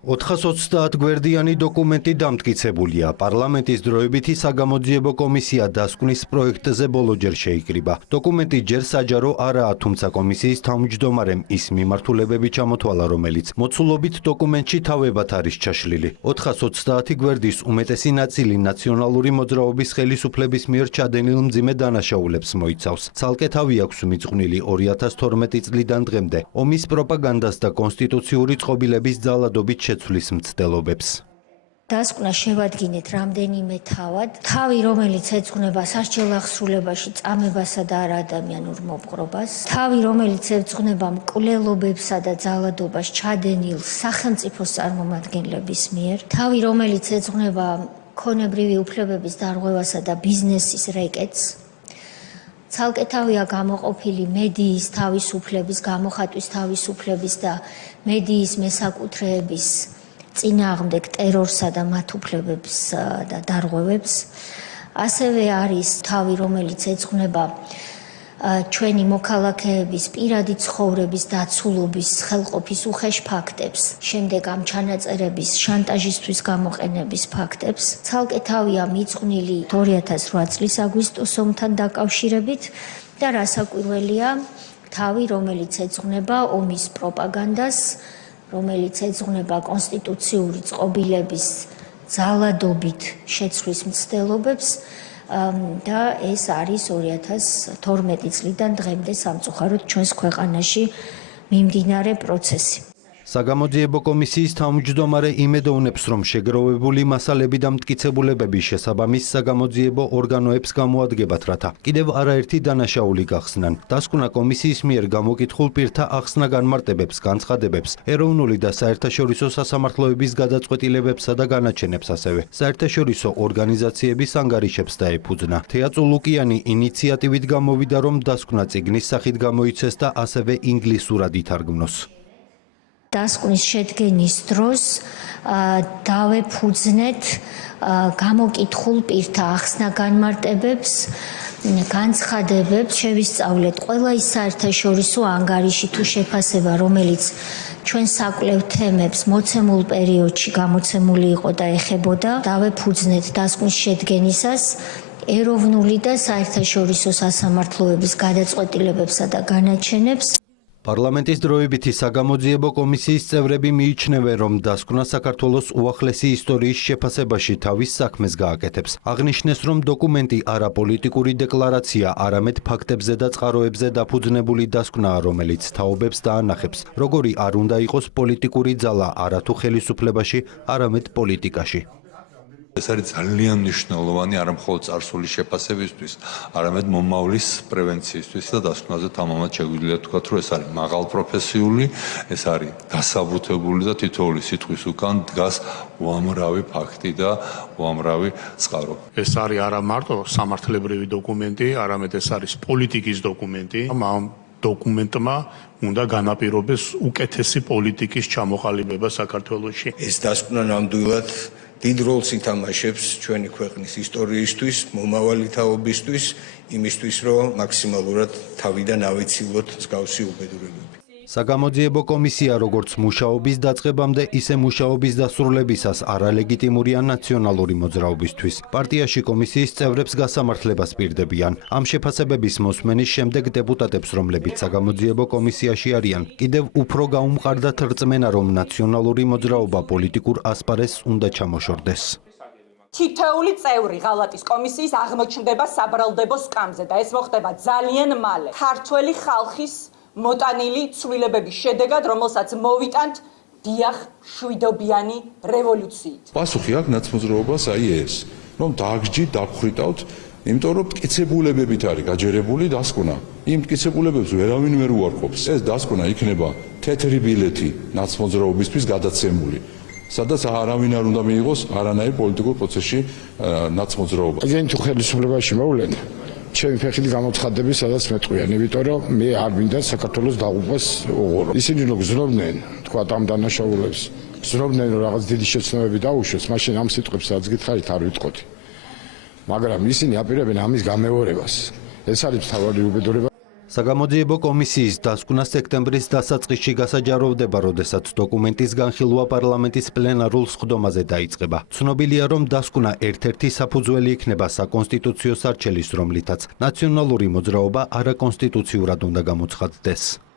430 გვერდიანი დოკუმენტი დამტკიცებულია. პარლამენტის დროებითი საგამოძიებო კომისია დასკვნის პროექტზე ბოლოჯერ შეიკრიბა. დოკუმენტი ჯერ საჯარო არაა, თუმცა კომისიის თავმჯდომარემ ის მიმართულებები ჩამოთვალა, რომელიც მოცულობით დოკუმენტში თავებად არის ჩაშლილი. 430 გვერდის უმეტესი ნაწილი ნაციონალური მოძრაობის ხელისუფლების მიერ ჩადენილ მძიმე დანაშაულებს მოიცავს. ცალკე თავი აქვს მიძღვნილი 2012 წლიდან დღემდე ომის პროპაგანდას და კონსტიტუციური წყობილების ძალადობით შეცვლის მცდელობებს. დასკვნა შევადგინეთ რამდენიმე თავი, რომელიც ეძღვნება სასჯელ აღსრულებაში წამებასა და არა ადამიანურ მოპყრობას, თავი, რომელიც ეძღვნება მკვლელობებსა და ძალადობას ჩადენილ სახელმწიფოს წარმომადგენლების მიერ, თავი, რომელიც ეძღვნება ქონებრივი უფლებების დარღვევასა და ბიზნესის რეკეტს, ცალკე თავია გამოყოფილი მედიის თავისუფლების, გამოხატვის თავისუფლების და მედიის მესაკუთრეების წინააღმდეგ ტერორსა და მათ უფლებებს და დარღვევებს. ასევე არის თავი, რომელიც ეძღვნება ჩვენი მოქალაქეების პირადი ცხოვრების დაცულობის ხელყოფის უხეშ ფაქტებს, შემდეგ ამ ჩანაწერების შანტაჟისთვის გამოყენების ფაქტებს. ცალკე თავია მიძღვნილი 2008 წლის აგვისტოს ომთან დაკავშირებით და რასაკვირველია, თავი, რომელიც ეძღვნება ომის პროპაგანდას, რომელიც ეძღვნება კონსტიტუციური წყობილების ძალადობით შეცვლის მცდელობებს და ეს არის 2012 წლიდან დღემდე სამწუხაროდ ჩვენს ქვეყანაში მიმდინარე პროცესი. საგამოძიებო კომისიის თავმჯდომარე იმედოვნებს, რომ შეგროვებული მასალები და მტკიცებულებები შესაბამის საგამოძიებო ორგანოებს გამოადგებათ, რათა კიდევ არაერთი დანაშაული გახსნან. დასკვნა კომისიის მიერ გამოკითხულ პირთა ახსნა-განმარტებებს, განცხადებებს, ეროვნული და საერთაშორისო სასამართლოების გადაწყვეტილებებსა და განაჩენებს, ასევე საერთაშორისო ორგანიზაციების ანგარიშებს დაეფუძნა. თეაწ ლუკიანი ინიციატივით გამოვიდა, რომ დასკვნა წიგნის სახით გამოიცეს და ასევე ინგლისურად ითარგმნოს. დასკვნის შედგენის დროს დავეფუძნეთ გამოკითხულ პირთა ახსნა-განმარტებებს, განცხადებებს, შევისწავლეთ ყველა ის საერთაშორისო ანგარიში თუ შეფასება, რომელიც ჩვენ საკვლევ თემებს მოცემულ პერიოდში გამოცემული იყო და ეხებოდა. დავეფუძნეთ დასკვნის შედგენისას ეროვნული და საერთაშორისო სასამართლოების გადაწყვეტილებებსა და განაჩენებს. პარლამენტის დროებითი საგამოძიებო კომისიის წევრები მიიჩნევენ, რომ დასკვნა საქართველოს უახლესი ისტორიის შეფასებაში თავის საქმეს გააკეთებს. აღნიშნეს, რომ დოკუმენტი არა პოლიტიკური დეკლარაცია, არამედ ფაქტებზე და წყაროებზე დაფუძნებული დასკვნაა, რომელიც თაობებს დაანახებს, როგორი არ უნდა იყოს პოლიტიკური ძალა არათუ ხელისუფლებაში, არამედ პოლიტიკაში. ეს არის ძალიან მნიშვნელოვანი არა მხოლოდ წარსული შეფასებისთვის, არამედ მომავლის პრევენციისთვის და დასკვნაზე თამამად შეგვიძლია თქვათ, რომ ეს არის მაღალპროფესიული, ეს არის დასაბუთებული და თითოეული სიტყვის უკან დგას უამრავი ფაქტი და უამრავი წყარო. ეს არის არა მარტო სამართლებრივი დოკუმენტი, არამედ ეს არის პოლიტიკის დოკუმენტი. ამ დოკუმენტმა უნდა განაპირობოს უკეთესი პოლიტიკის ჩამოყალიბება საქართველოში. ეს დასკვნა ნამდვილად დიდ როლს ითამაშებს ჩვენი ქვეყნის ისტორიისთვის, მომავალი თაობისთვის, იმისთვის, რომ მაქსიმალურად თავიდან ავეცილოთ მსგავსი უბედურებები. საგამოძიებო კომისია როგორც მუშაობის დაწყებამდე, ისე მუშაობის დასრულებისას არალეგიტიმურია ნაციონალური მოძრაობისთვის. პარტიაში კომისიის წევრებს გასამართლებას პირდებიან. ამ შეფასებების მოსმენის შემდეგ დეპუტატებს, რომლებიც საგამოძიებო კომისიაში არიან, კიდევ უფრო გაუმყარდათ რწმენა, რომ ნაციონალური მოძრაობა პოლიტიკურ ასპარესს უნდა ჩამოშორდეს. თითოეული წევრი ღალატის კომისიის აღმოჩნდება საბრალდებო სკამზე და ეს მოხდება ძალიან მალე. ქართველი ხალხის მოტანილი ცვლილებების შედეგად, რომელსაც მოვიტანთ დიახ შვიდობიანი რევოლუციით. პასუხი აქვს ნაცმოძრაობას აი ეს, რომ დააგჯით, დაგხრიტავთ, იმიტომ რომ მტკიცებულებებით არის გაჯერებული დასკვნა. იმ მტკიცებულებებს ვერავინ ვერ უარყოფს. ეს დასკვნა იქნება თეთრი ბილეთი ნაცმოძრაობისთვის გადაცემული. სადაც არავინ არ უნდა მიიღოს არანაირ პოლიტიკურ პროცესში ნაცმოძრაობა. ეგენ თუ ხელისუფლებაში მოვლენ ჩემი ფეხით გამოცხადები, სადაც მეტყვიან, იმიტომ რომ მე არ მინდა საქართველოს დაღუპვას უღურო. ისინი რომ გზნობდნენ, თქვა ამ დანაშაულებს, გზნობდნენ რომ რაღაც დიდი შეცნობები დაუშვეს, მაშინ ამ სიტყვებს რაც გითხარით არ ვიტყოდი. მაგრამ ისინი აპირებენ ამის გამეორებას. ეს არის მთავარი უბედურება. საგამოძიებო კომისიის დასკვნა სექტემბრის დასაწყისში გასაჯაროვდება, როდესაც დოკუმენტის განხილვა პარლამენტის პლენარულ სხდომაზე დაიწყება. ცნობილია, რომ დასკვნა ერთ-ერთი საფუძველი იქნება საკონსტიტუციო სარჩელის, რომლითაც ნაციონალური მოძრაობა არაკონსტიტუციურად უნდა გამოცხადდეს.